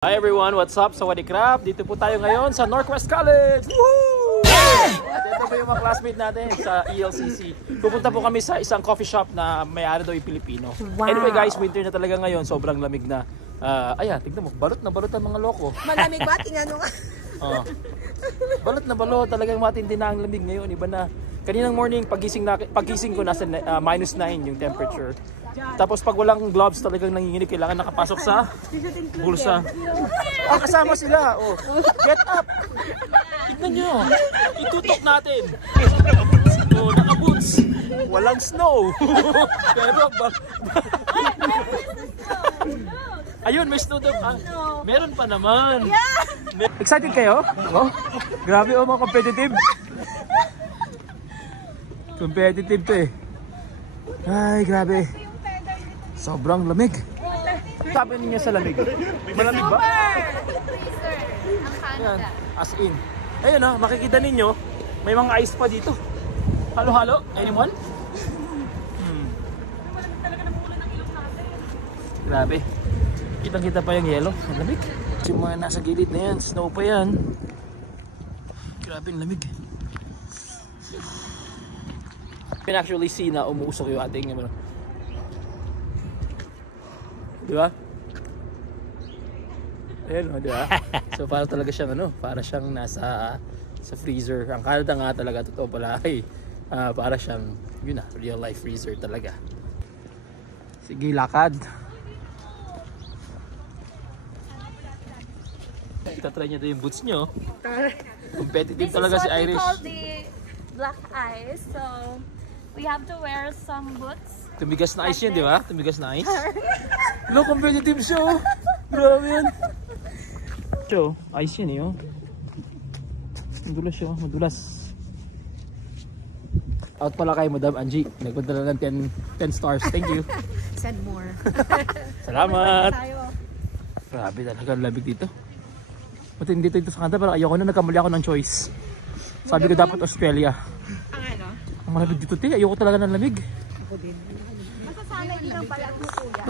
Hi everyone, what's up? Sawadee krap! Dito po tayo ngayon sa Northwest College! Woo! At ito po yung mga classmate natin sa ELCC. Pupunta po kami sa isang coffee shop na may-ari daw yung Pilipino. Wow. Anyway guys, winter na talaga ngayon, sobrang lamig na. Ayan, tignan mo, balot na balot ang mga loko. Malamig ba? Tingnan mo nga. Balot na balot, talagang matindi na ang lamig ngayon. Iba na. Kaninang morning, pagising ko, nasa -9 yung temperature. Tapos pag walang gloves talagang nanginginig, kailangan nakapasok sa bulsa. Kasama sila. Oh. Get up! Tignan nyo. Itutok natin. Oh, naka-boots. Walang snow. Pero ayun, may snow daw. Meron pa naman. Excited kayo? Oh, grabe oh, mga competitive. Competitive to eh. Ay, grabe. Sobrang lamig. Sabi niya sa lamig. Malamig ba? Yan, as in. Ayun ah, makikita ninyo, may mga ice pa dito. Halo-halo? Anyone? Grabe. Kitang-kita pa yung yelo. Ang lamig. Yung mga nasa gilid na yan, snow pa yan. Grabe ang lamig. You can actually see na umuusok yung ating diba? Ayan o, diba? So para talaga siyang para siyang nasa sa freezer. Ang Canada nga talaga, totoo pala ay para siyang, yun na, real life freezer talaga. Sige, lakad. Itatry niya doon yung boots niyo. Competitive talaga si Irish. This is what we call the black ice. So we have to wear some boots. Tumigas na ice yan, di ba? Tumigas na ice. No, competitive siya. Grabe yan. So, ice yan eh. Oh. Madulas siya. Madulas. Out pala kay Madam Angie. Nagpunta na ng 10 stars. Thank you. Send more. Salamat. Grabe talaga ang labig dito. Pati dito sa kanta, pero ayoko na, nagkamali ako ng choice. Sabi ko dapat Australia. Ang ano? Ang malabig dito, te. Ayoko talaga ng lamig. Ako din. Masasanay din ang pala mo, kuya.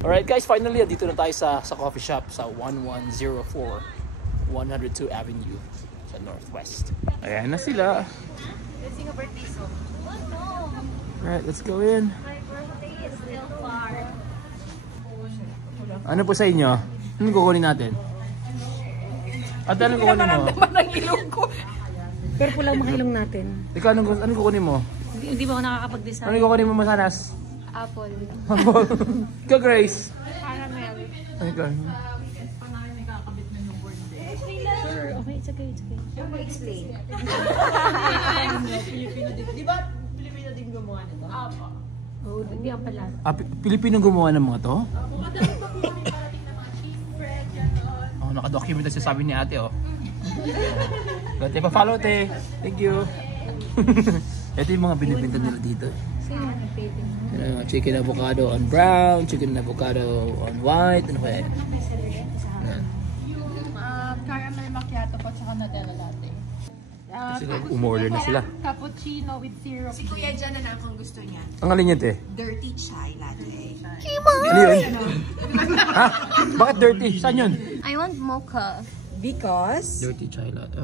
Alright guys, finally dito na tayo sa coffee shop sa 1104 102 Avenue sa Northwest. Ayan na sila. Let's sing a birthday song. Alright, let's go in. My birthday is still far. Ano po sa inyo? Anong kukunin natin? At anong kukunin mo? Ng ilong ko. Pero pulang mga ilong natin. Ikaw, anong kukunin mo? Hindi ba ako nakakapag-design? Anong kukunin mo, Masanas? Apple. Ikaw, Grace? Caramel. Ikaw. Sure, okay, it's okay, it's okay. Explain. Di ba Pilipino din gumawa nito? Apo. Oh, hindi ang pala. Pilipinong gumawa ng mga to? Oh, naka-document na sabi ni ate, oh. Te, pa-follow, te. Thank you. Ito yung mga binibenta nila dito. Sino ang nag-taping mo? Chicken avocado on brown, chicken avocado on white, ano ba yan? Caramel macchiato po tsaka Nutella latte. Kasi umorder na sila. Cappuccino with syrup. Si Kuya dyan na lang kung gusto niya. Ang alin niya, te? Dirty chai latte. Ano yun? Ha? Bakit dirty? Saan yun? I want mocha. Because? Dirty chai latte.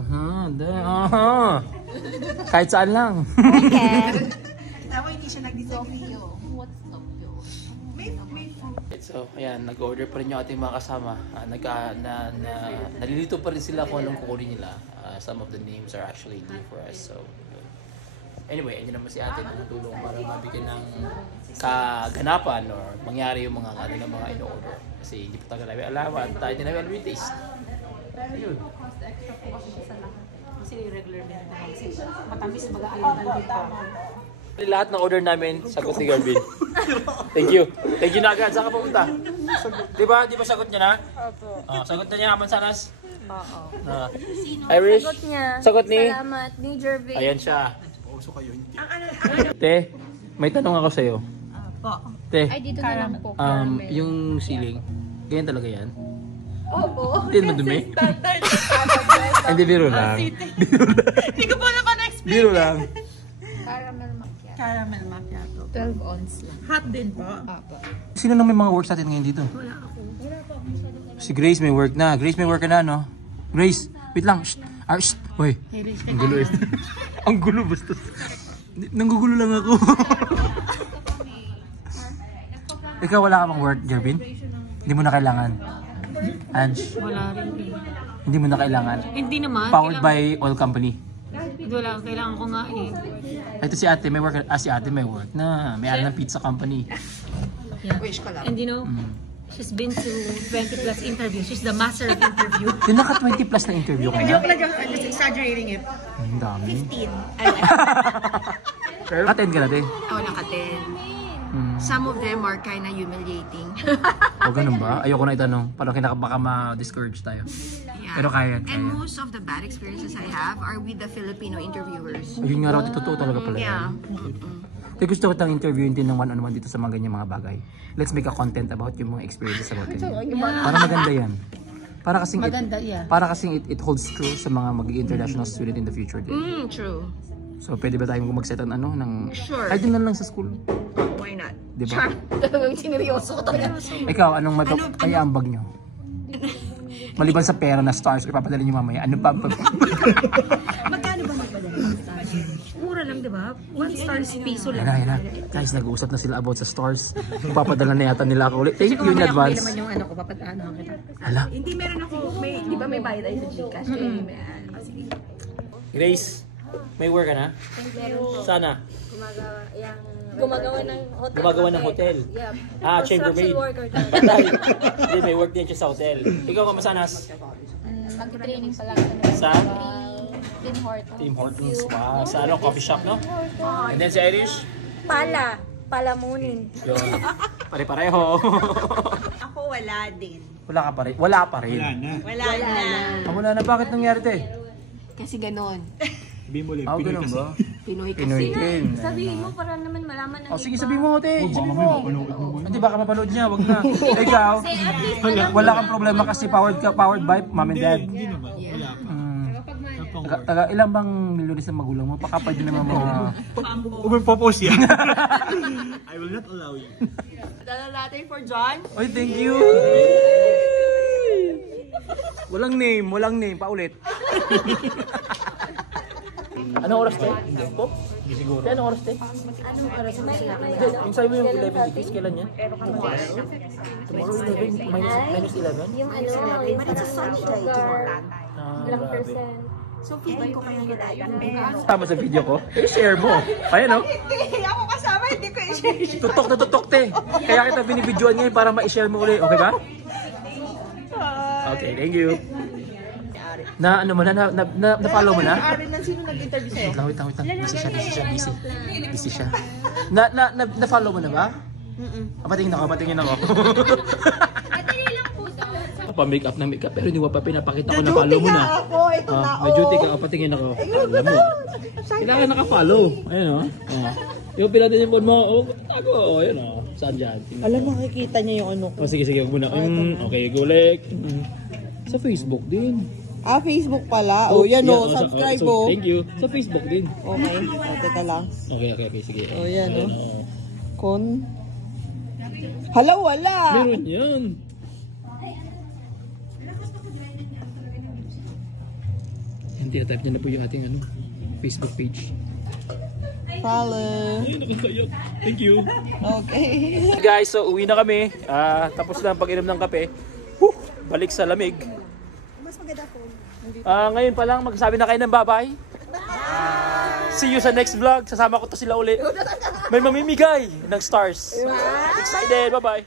Kahit saan lang. Okay. Tawa hindi siya nag-disagree. What's Tokyo? May fruit. So, ayan, nag-order pa rin yung ating mga kasama. Nalilito pa rin sila kung anong kukunin nila. Some of the names are actually new for us. So, anyway, ayun naman si ate na tulong para mabigyan ng kaganapan or mangyari yung mga kanilang mga in-order. Kasi hindi pa tayo namin alam at tayo din namin alam yung taste. Ayun. Kasi regular din ito. Kasi matamis, mag-aalangan din pa. Lahat ng order namin, sagot ni Garvin. Thank you. Thank you na agad. Saan ka pumunta? Diba? Di ba sagot niya na? Opo. Sagot na niya, Mansanas? Oo. Irish? Sagot niya. Sagot ni? Salamat, ni Jervin. Ayan siya. Te, may tanong ako sa'yo. Te, Ay, dito na lang po. yung ceiling, ganyan talaga yan? Opo. Hindi madumi? Hindi, biro lang. Hindi ko pa naman na-explain. Biro lang. Caramel macchiato. Caramel macchiato. 12 ounce lang. Hot din po. Apo. Sino na may mga works natin ngayon dito? Wala ako. Wala pa akong masyadong Si Grace may work na. Grace may work ka na, no? Grace, wait lang. Shh. Shh. Uy. Ang gulo eh. Ang gulo basta. Nanggugulo lang ako. Ikaw wala ka bang work, Jervin? Hindi mo na kailangan. Ange, Wala rin eh. hindi mo na kailangan. Hindi naman. Powered by oil company. Wala, kailangan ko nga eh. Ito si ate, may work. Si ate may work na. May ng pizza company. Yeah. And you know, she's been to 20 plus interviews. She's the master of interview. Yung naka 20 plus na interview ka na. Joke lang, I'm just exaggerating it. Ang dami. 15. Pero attend ka natin. Oo, naka-10. Some of them are kinda humiliating. O ganun ba? Ayoko na itanong. Parang baka ma-discourage tayo. Yeah. Pero kaya. And most of the bad experiences I have are with the Filipino interviewers. Ayun nga raw, totoo talaga pala Yeah. yan. Kaya gusto ko tang interviewin din ng one-on-one dito sa mga ganyang mga bagay. Let's make a content about yung mga experiences about ganyan. Para maganda yan. Para kasing it holds true sa mga mag-international student in the future din. True. So pwede ba tayong mag-set ng Sure. Ay, doon na lang sa school. Why not? Diba? Talagang sineryoso ko talaga. Ikaw, anong kaya ang bag nyo? Maliban sa pera na stars, ipapadala nyo mamaya. Ano pa? Magkano ba magpadala? Mura lang, di ba? 1 stars piso Yan lang. na. Guys, nag-uusap na sila about sa stars. Ipapadala na yata nila ako ulit. Thank you in advance. Naman yung ano ko, papadaan ako kita. Hala. Hindi, meron ako, di ba may bayad tayo sa Gcash? Sige. Grace, may work ka na? Sana. Gumagawa ng hotel. Gumagawa ng hotel. Yeah. Chambermaid. Worker tayo. Patay. Hindi, may work din siya sa hotel. Ikaw, kamasanas? Mag-training pa lang Sa? Tim Hortons. Tim Hortons. Wow. Sa coffee shop, no? And then si Irish? Palamunin. Yun. Pare-pareho. Ako wala din. Wala ka pa rin. Wala pa rin. Wala na. Wala na. Bakit nangyari te? Kasi ganon. Ganun ba? Pinoy kasi. Pinoy din. Sabihin mo para naman malaman ng Sige, sabihin mo, te. Sabihin mo. Hindi, baka mapanood niya. Wag na. Ikaw, wala kang problema kasi powered by mom and dad. Ilan bang milyones na magulang mo? Pakapal din naman mga... Umipopost yan. I will not allow you. Dala natin for John. Oy, thank you! Walang name. Paulit. Anong oras, te? Po? Hindi siguro. Anong oras, te? Anong oras? Yung sabi mo yung 11 degrees, kailan yan? Tomorrow 11, minus 11? Yung it's a sunny day tomorrow. Ilang percent? So, feeling ko kaya nila. Tama sa video ko? I-share mo. Ayan, no? Hindi, ako kasama, hindi ko i-share. Tutok na tutok, te. Kaya kita binibidyoan ngayon para ma-share mo ulit. Okay ba? Okay, thank you. Na-follow mo na? Arin lang sino nag-interview sa'yo? Wait lang. Busy siya. Na-follow mo na ba? Patingin ako. Pa-makeup na makeup, pero hindi mo pa pinapakita ko na follow mo na. May duty ka, patingin ako. Alam mo. Kailangan naka-follow. Ayun o. Yung pinatin yung phone mo, tago. Ayun o. Saan dyan? Alam mo, makikita niya yung ano ko. Sige, huwag muna. Okay, gulik. Sa Facebook din. Facebook pala. Yan subscribe so, thank you. Sa Facebook din. Okay, teka lang. Okay, sige. Yan Hala, wala. Meron yan. Hindi na-type niya na po yung ating Facebook page. Follow. Ay, nakakayok. Thank you. Okay. Guys, so uwi na kami. Tapos na ang pag-inom ng kape. Balik sa lamig. Mas maganda po. Ngayon pa lang, magsasabi na kayo ng bye-bye. See you sa next vlog. Sasama ko to sila ulit. May mamimigay ng stars. Excited. Bye-bye.